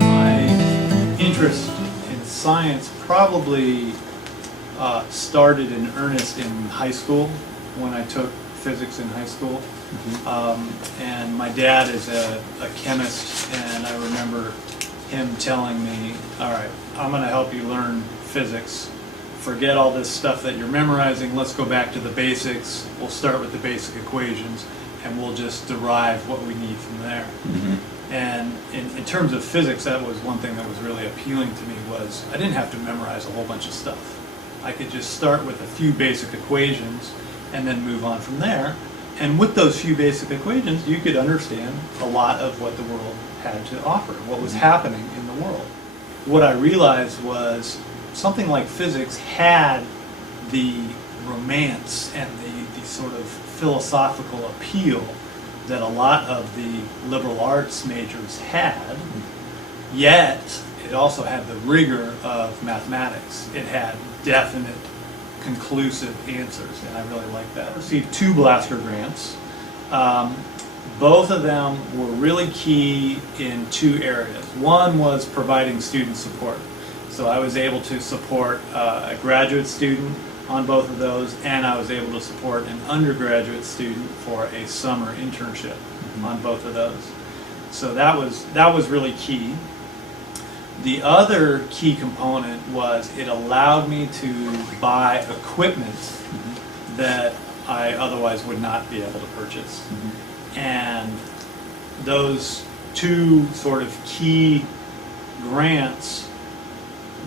My interest in science probably started in earnest in high school when I took physics in high school. And my dad is a chemist, and I remember him telling me, all right, I'm going to help you learn physics. Forget all this stuff that you're memorizing. Let's go back to the basics. We'll start with the basic equations, and we'll just derive what we need from there. And in terms of physics, that was one thing that was really appealing to me, was I didn't have to memorize a whole bunch of stuff. I could just start with a few basic equations and then move on from there. And with those few basic equations, you could understand a lot of what the world had to offer, what was happening in the world. What I realized was something like physics had the romance and the sort of philosophical appeal that a lot of the liberal arts majors had, yet it also had the rigor of mathematics. It had definite, conclusive answers, and I really liked that. I received 2 Blasker grants. Both of them were really key in 2 areas. One was providing student support. So I was able to support a graduate student on both of those, and I was able to support an undergraduate student for a summer internship on both of those. So that was really key. The other key component was it allowed me to buy equipment that I otherwise would not be able to purchase. And those 2 sort of key grants,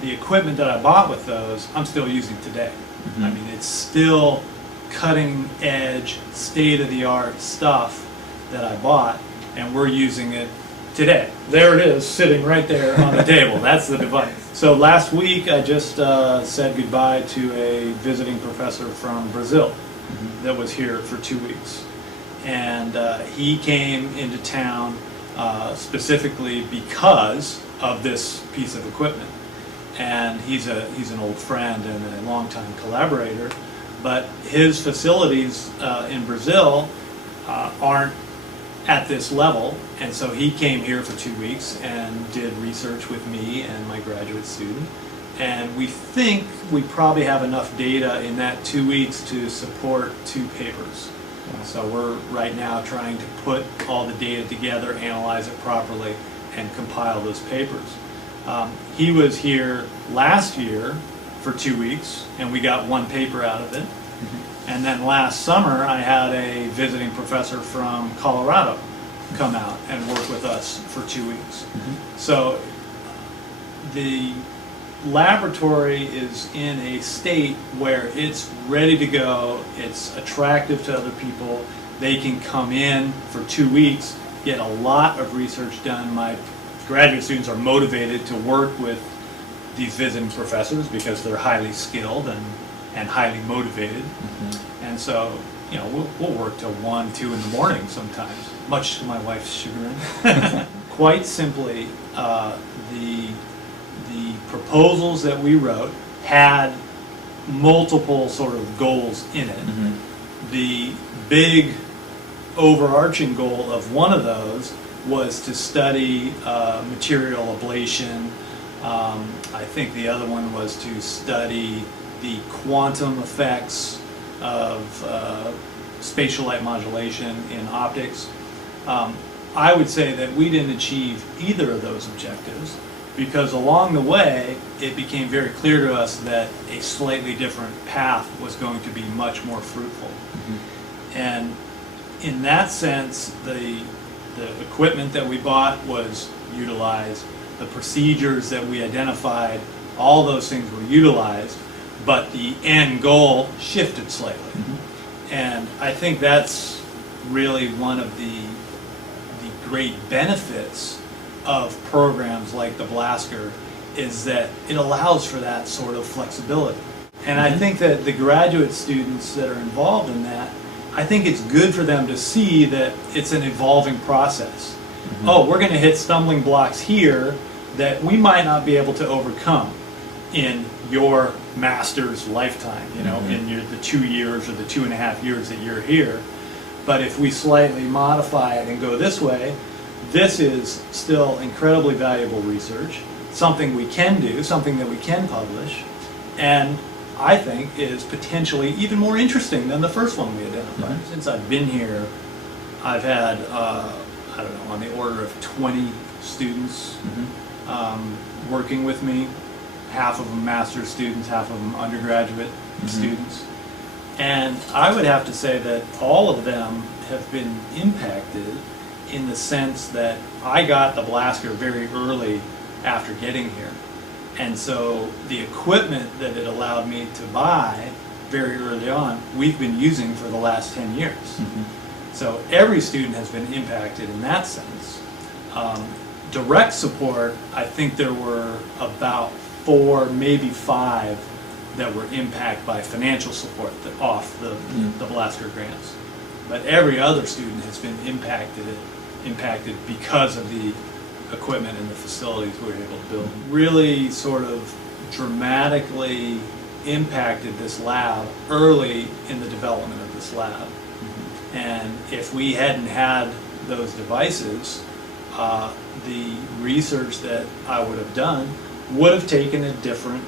the equipment that I bought with those, I'm still using today. I mean, it's still cutting edge, state-of-the-art stuff that I bought, and we're using it today. There it is, sitting right there on the table. That's the device. So last week I just said goodbye to a visiting professor from Brazil that was here for 2 weeks. And he came into town specifically because of this piece of equipment. And he's an old friend and a longtime collaborator, but his facilities in Brazil aren't at this level, and so he came here for 2 weeks and did research with me and my graduate student, and we think we probably have enough data in that 2 weeks to support 2 papers. So we're right now trying to put all the data together, analyze it properly, and compile those papers. He was here last year for 2 weeks, and we got 1 paper out of it. And then last summer, I had a visiting professor from Colorado come out and work with us for 2 weeks. So the laboratory is in a state where it's ready to go, it's attractive to other people, they can come in for 2 weeks, get a lot of research done. My graduate students are motivated to work with these visiting professors because they're highly skilled and highly motivated. And so, you know, we'll work till 1, 2 in the morning sometimes, much to my wife's chagrin. Quite simply, the proposals that we wrote had multiple sort of goals in it. The big overarching goal of one of those was to study material ablation. I think the other one was to study the quantum effects of spatial light modulation in optics. I would say that we didn't achieve either of those objectives, because along the way it became very clear to us that a slightly different path was going to be much more fruitful. And in that sense, the equipment that we bought was utilized, the procedures that we identified, all those things were utilized, but the end goal shifted slightly. And I think that's really one of the great benefits of programs like the Blasker, is that it allows for that sort of flexibility. And I think that the graduate students that are involved in that, I think it's good for them to see that it's an evolving process. Oh, we're going to hit stumbling blocks here that we might not be able to overcome in your master's lifetime, you know, in the 2 years or the 2.5 years that you're here. But if we slightly modify it and go this way, this is still incredibly valuable research, something we can do, something that we can publish, and I think is potentially even more interesting than the first one we identified. Since I've been here, I've had, I don't know, on the order of 20 students working with me, half of them master's students, half of them undergraduate students. And I would have to say that all of them have been impacted in the sense that I got the Blasker very early after getting here. And so the equipment that it allowed me to buy very early on, we've been using for the last 10 years. So every student has been impacted in that sense. Direct support, I think there were about 4, maybe 5 that were impacted by financial support off the Blasker grants. But every other student has been impacted because of the equipment and the facilities we were able to build. Really sort of dramatically impacted this lab early in the development of this lab. And if we hadn't had those devices, the research that I would have done would have taken a different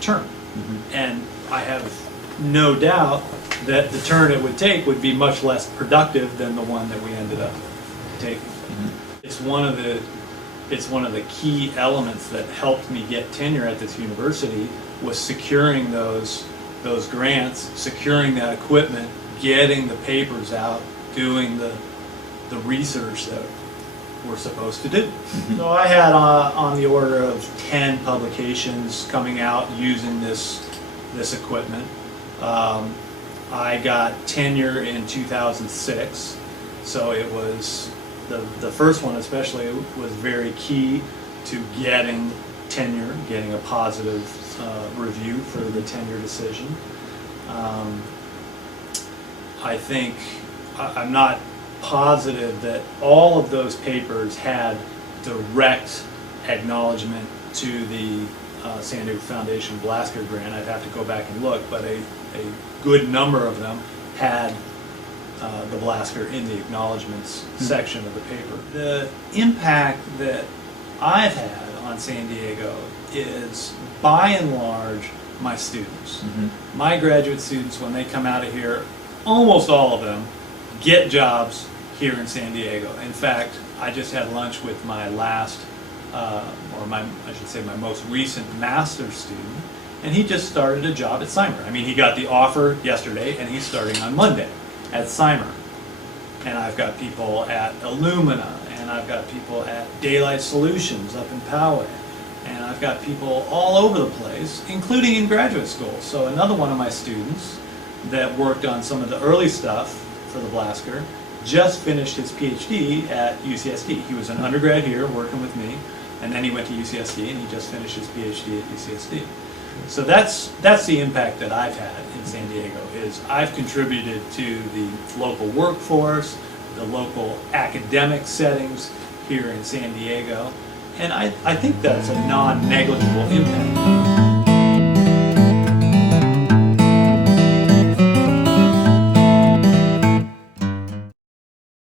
turn. And I have no doubt that the turn it would take would be much less productive than the one that we ended up taking. It's one of the key elements that helped me get tenure at this university was securing those grants, securing that equipment, getting the papers out, doing the research that we're supposed to do. So I had on the order of 10 publications coming out using this equipment. I got tenure in 2006, so it was the first one especially was very key to getting tenure, getting a positive review for the tenure decision. I think I'm not positive that all of those papers had direct acknowledgement to the San Diego Foundation Blasker grant. I'd have to go back and look, but a good number of them had the Blasker in the acknowledgments section of the paper. The impact that I've had on San Diego is, by and large, my students. My graduate students, when they come out of here, almost all of them get jobs here in San Diego. In fact, I just had lunch with my last, I should say my most recent master's student, and he just started a job at Cymer. I mean, he got the offer yesterday, and he's starting on Monday at Cymer. And I've got people at Illumina, and I've got people at Daylight Solutions up in Poway, and I've got people all over the place, including in graduate school. So another one of my students that worked on some of the early stuff for the Blasker just finished his PhD at UCSD. He was an undergrad here working with me, and then he went to UCSD and he just finished his PhD at UCSD. So that's the impact that I've had in San Diego, is I've contributed to the local workforce, the local academic settings here in San Diego, and I think that's a non-negligible impact.